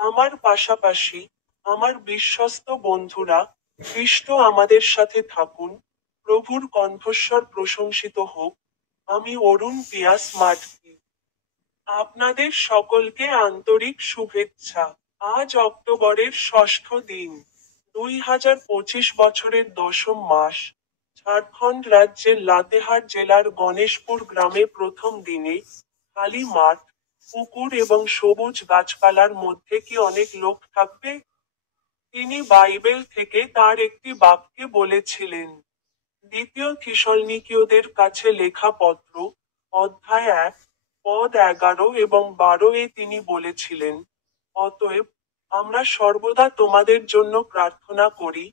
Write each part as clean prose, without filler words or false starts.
আমার পাশাপাশি, আমার বিশ্বস্ত বন্ধুরা, খ্রিস্ট আমাদের সাথে থাকুন, প্রভুর কণ্ঠস্বর প্রশংসিত হোক। আমি অরুণ পিয়াস মাঠকি। আপনাদের সকলকে আন্তরিক শুভেচ্ছা। আজ অক্টোবরের ষষ্ঠ দিন, 2025 বছরের দশম মাস। ঝাড়খণ্ড রাজ্যের লাতেহার জেলার গণেশপুর গ্রামে প্রথম দিনে, খালি মাঠ, পুকুর এবং সবুজ গাছপালার মধ্যে কি অনেক লোক থাকবে? তিনি বাইবেল থেকে তার একটি বাক্যে বলেছিলেন। দ্বিতীয় থিসলনিকীয়দের কাছে লেখা পত্র, অধ্যায় 1, পদ 11 এবং 12-এ তিনি বলেছিলেন, অতএব, আমরা সর্বদা তোমাদের জন্য প্রার্থনা করি,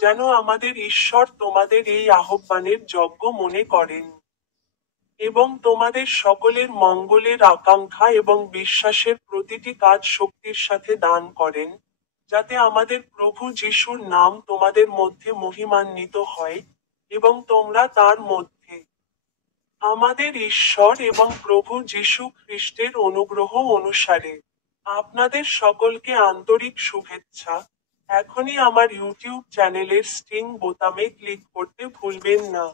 যেন আমাদের ঈশ্বর তোমাদের এই আহ্বানের যোগ্য মনে করেন এবং তোমাদের সকলের মঙ্গলের আকাঙ্ক্ষা এবং বিশ্বাসের প্রতিটি কাজ শক্তির সাথে দান করেন, যাতে আমাদের প্রভু যিশুর নাম তোমাদের মধ্যে মহিমান্বিত হয়, এবং তোমরা তার মধ্যে আমাদের ঈশ্বর এবং প্রভু যিশু খ্রিস্টের অনুগ্রহ অনুসারে। আপনাদের সকলকে আন্তরিক শুভেচ্ছা। এখনই আমার ইউটিউব চ্যানেলের স্টিং বোতামে ক্লিক করতে ভুলবেন না।